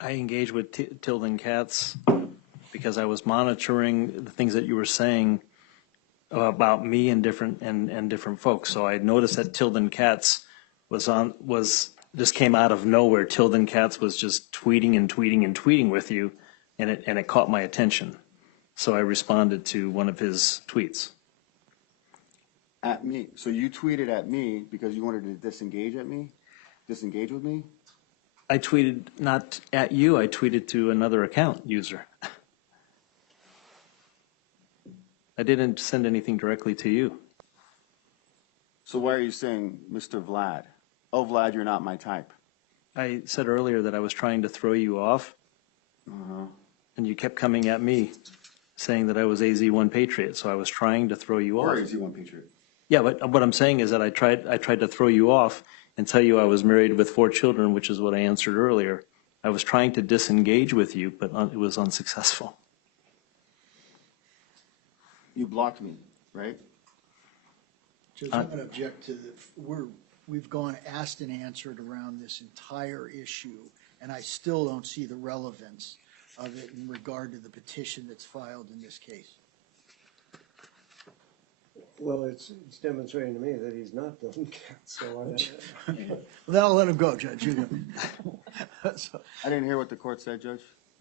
I engaged with Tilden Cats because I was monitoring the things that you were saying about me and different folks. So I noticed that Tilden Cats was just came out of nowhere. Tilden Cats was just tweeting and tweeting and tweeting with you, and it caught my attention. So I responded to one of his tweets. At me. So you tweeted at me because you wanted to disengage with me? I tweeted not at you. I tweeted to another account user. I didn't send anything directly to you. So why are you saying, Mr. Vlad? Oh, Vlad, you're not my type. I said earlier that I was trying to throw you off, and you kept coming at me saying that I was AZ1 Patriot. So I was trying to throw you Or off. AZ1 Patriot. Yeah, but what I'm saying is that I tried to throw you off and tell you I was married with 4 children, which is what I answered earlier. I was trying to disengage with you, but it was unsuccessful. You blocked me, right? Judge, I'm going to object to we've gone asked and answered around this entire issue, and I still don't see the relevance of it in regard to the petition that's filed in this case. Well, it's demonstrating to me that he's not Tilden Cats, so Well, then I'll let him go, Judge. So, I didn't hear what the court said, Judge.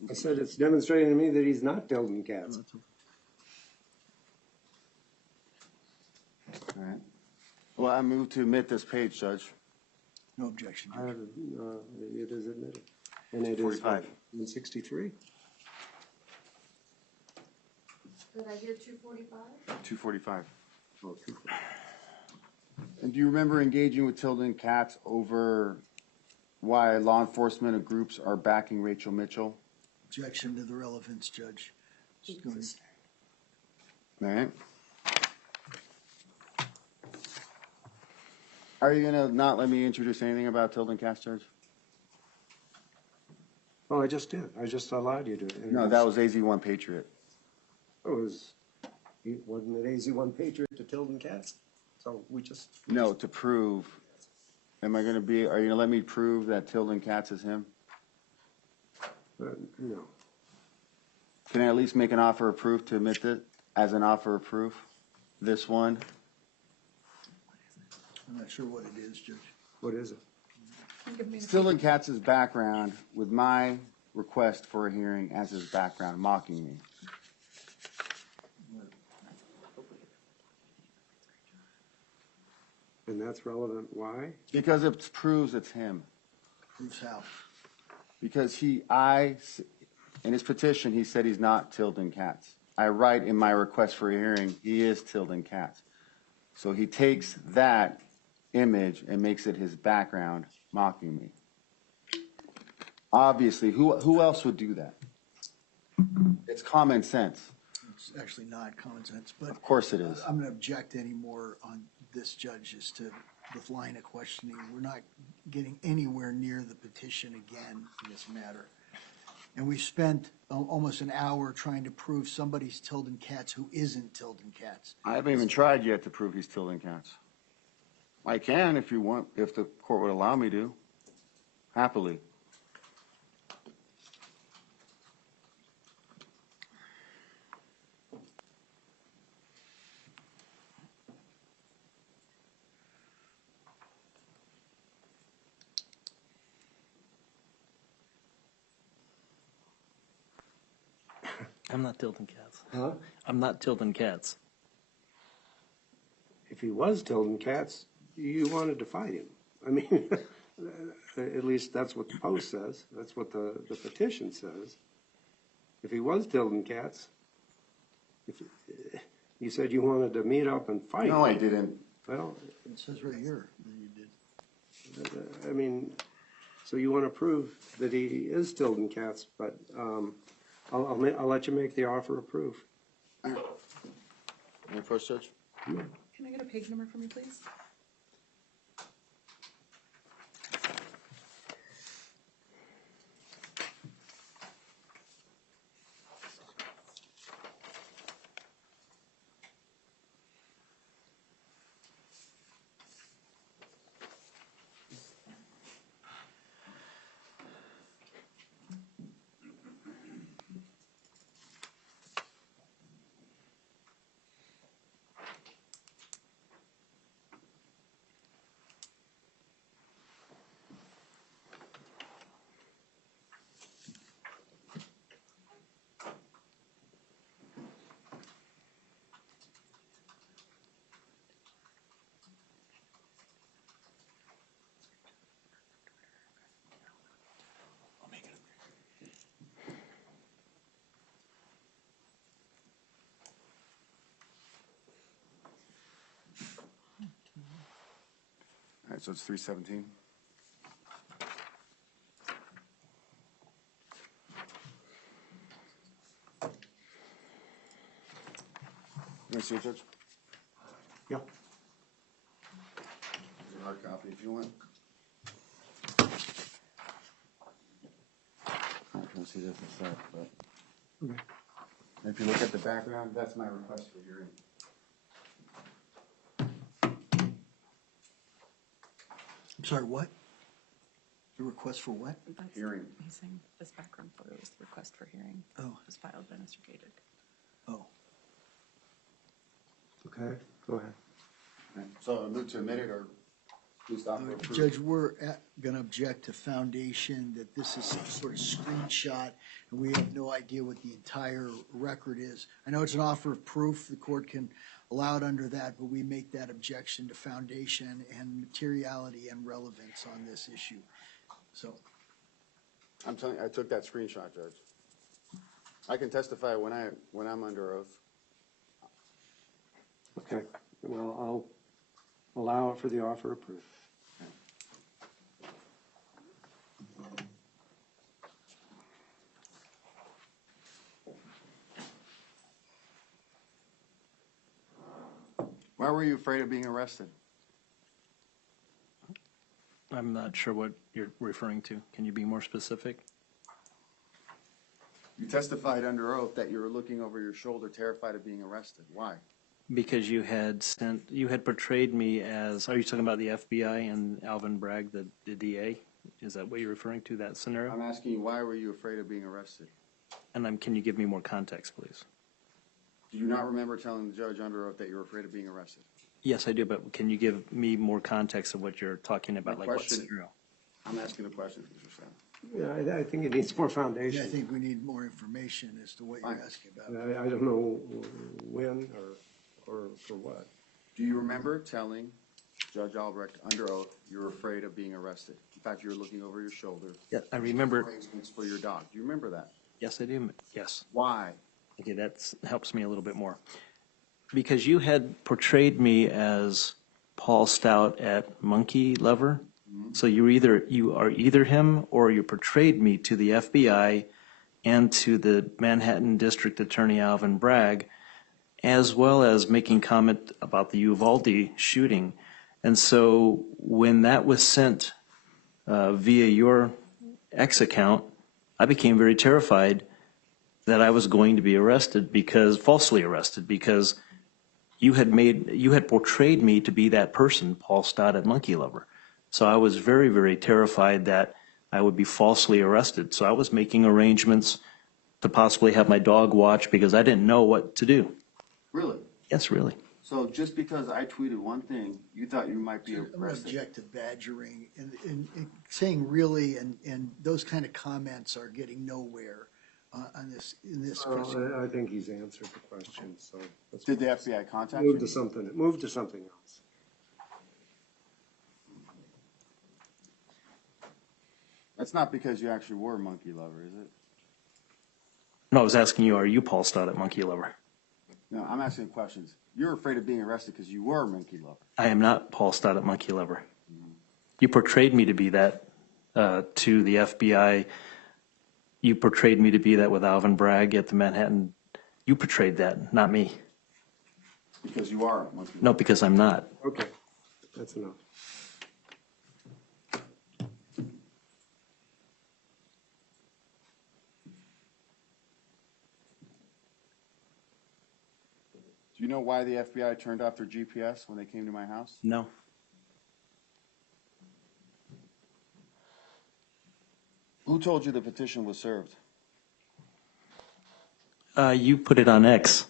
I said it's demonstrating to me that he's not Tilden Cats. All right. Well, I move to admit this page, Judge. no objection, I Judge. have, it is admitted. And it is 45. 163. Did I hear 245? 245. And do you remember engaging with Tilden Cats over why law enforcement groups are backing Rachel Mitchell? Objection to the relevance, Judge. Just go ahead. All right. Are you going to not let me introduce anything about Tilden Cats, Judge? Oh, I just did. I just allowed you to. No, that was AZ1 Patriot. Wasn't it AZ1 Patriot to Tilden Cats? So we just. No, to prove. Are you going to let me prove that Tilden Cats is him? No. Can I at least make an offer of proof to admit that as an offer of proof? This one? I'm not sure what it is, Judge. What is it? Tilden Cats' background with my request for a hearing as his background, mocking me. And that's relevant. Why? Because it proves it's him. Proves how. Because in his petition, he said he's not Tilden Cats. I write in my request for a hearing, he is Tilden Cats. So he takes that image and makes it his background, mocking me. Obviously, who else would do that? It's common sense. It's actually not common sense, but. Of course it is. I'm going to object anymore on this, Judge, as to the line of questioning. We're not getting anywhere near the petition again in this matter. And we spent almost an hour trying to prove somebody's Tilden Cats who isn't Tilden Cats. I haven't even tried yet to prove he's Tilden Cats. I can if you want, if the court would allow me to. Happily. I'm not tilting cats. Huh? I'm not tilting cats. If he was tilting cats, you wanted to fight him. I mean, at least that's what the post says. That's what the petition says. If he was tilting cats, if you said you wanted to meet up and fight. No, I didn't. Well, It says right here that you did. I mean, so you want to prove that he is tilting cats, but I'll let you make the offer of proof. Any first, Judge? Can I get a page number for me, please? All right, so it's 317. You want to see it, Judge? Yeah. Here's a hard copy if you want. I don't see this inside, but Okay. if you look at the background, that's my request for hearing. I'm sorry, what? The request for what? That's- Hearing. He's saying this background photo is the request for hearing. Oh. Was filed by Mr. Gajic. Oh, Okay, go ahead. All right, so I move to admit it or please stop or approve. Judge, we're gonna object to foundation that this is some sort of screenshot, and we have no idea what the entire record is. I know it's an offer of proof, the court can allow it under that, but we make that objection to foundation and materiality and relevance on this issue. So, I'm telling you, I took that screenshot, Judge. I can testify when I'm under oath. Okay, well, I'll allow it for the offer of proof. Why were you afraid of being arrested? I'm not sure what you're referring to. Can you be more specific? You testified under oath that you were looking over your shoulder, terrified of being arrested. Why? Because you had portrayed me as, are you talking about the FBI and Alvin Bragg, the DA? Is that what you're referring to, that scenario? I'm asking you, why were you afraid of being arrested? And can you give me more context, please? Do you not remember telling the judge under oath that you were afraid of being arrested? Yes, I do, but can you give me more context of what you're talking about, My like what question- scenario? I'm asking the question, Mr. Stout. Yeah, I think it needs more yeah, foundation. I think we need more information as to what you're asking about. I don't know when or for what. Do you remember telling Judge Albrecht under oath you were afraid of being arrested? In fact, you were looking over your shoulder. Yeah, I remember. Arrangements for your dog. Do you remember that? Yes, I do. Yes. Why? Okay, that helps me a little bit more. Because you had portrayed me as Paul Stout at Monkey Lover. So you are either him or you portrayed me to the FBI and to the Manhattan District Attorney Alvin Bragg, as well as making comment about the Uvalde shooting. And so when that was sent via your X account, I became very terrified that I was going to be falsely arrested, because you had portrayed me to be that person, Paul Stout at Monkey Lover. So I was very, very terrified that I would be falsely arrested. So I was making arrangements to possibly have my dog watch because I didn't know what to do. Really? Yes, really. So just because I tweeted one thing, you thought you might be I'm gonna arrested? object to badgering and saying really and those kind of comments are getting nowhere. in this question? I think he's answered the question, so. let's Did the FBI contact Move you? to something else. That's not because you actually were a monkey lover, is it? No, I was asking you, are you Paul Stout at Monkey Lover? No, I'm asking questions. You're afraid of being arrested because you were a monkey lover. I am not Paul Stout at Monkey Lover. You portrayed me to be that to the FBI. You portrayed me to be that with Alvin Bragg at the Manhattan. You portrayed that, not me. Because you are a monkey lover. No, because I'm not. Okay, that's enough. Do you know why the FBI turned off their GPS when they came to my house? No. Who told you the petition was served? You put it on X.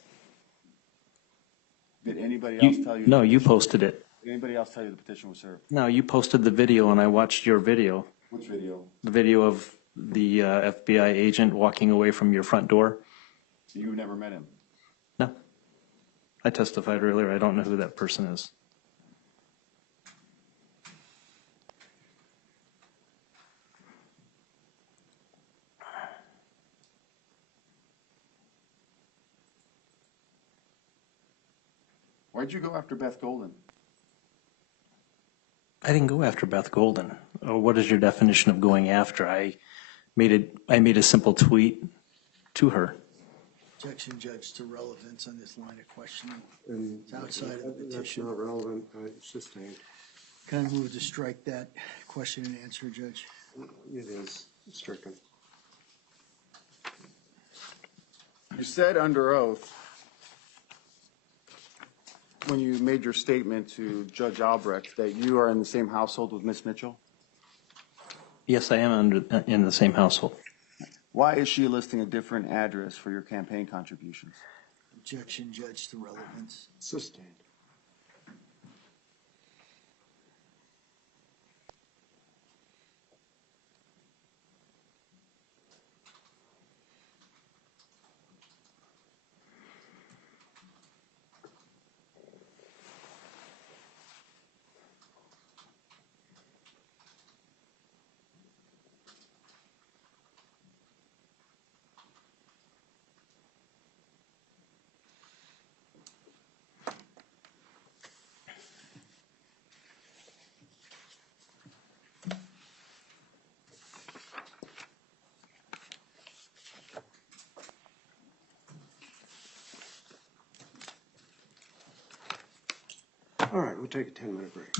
Did anybody else tell you? No, you posted it. Did anybody else tell you the petition was served? No, you posted the video and I watched your video. Which video? The video of the FBI agent walking away from your front door. You never met him. No. I testified earlier. I don't know who that person is. Why'd you go after Beth Golden? I didn't go after Beth Golden. What is your definition of going after? I made a simple tweet to her. Objection, Judge, to relevance on this line of questioning. And It's outside of the that's petition. not relevant, it's sustained. Can I move to strike that question and answer, Judge? It is stricken. You said under oath, when you made your statement to Judge Albrecht, that you are in the same household with Miss Mitchell. Yes, I am in the same household. Why is she listing a different address for your campaign contributions? Objection, Judge, to relevance. Sustained. All right, we'll take a 10-minute break.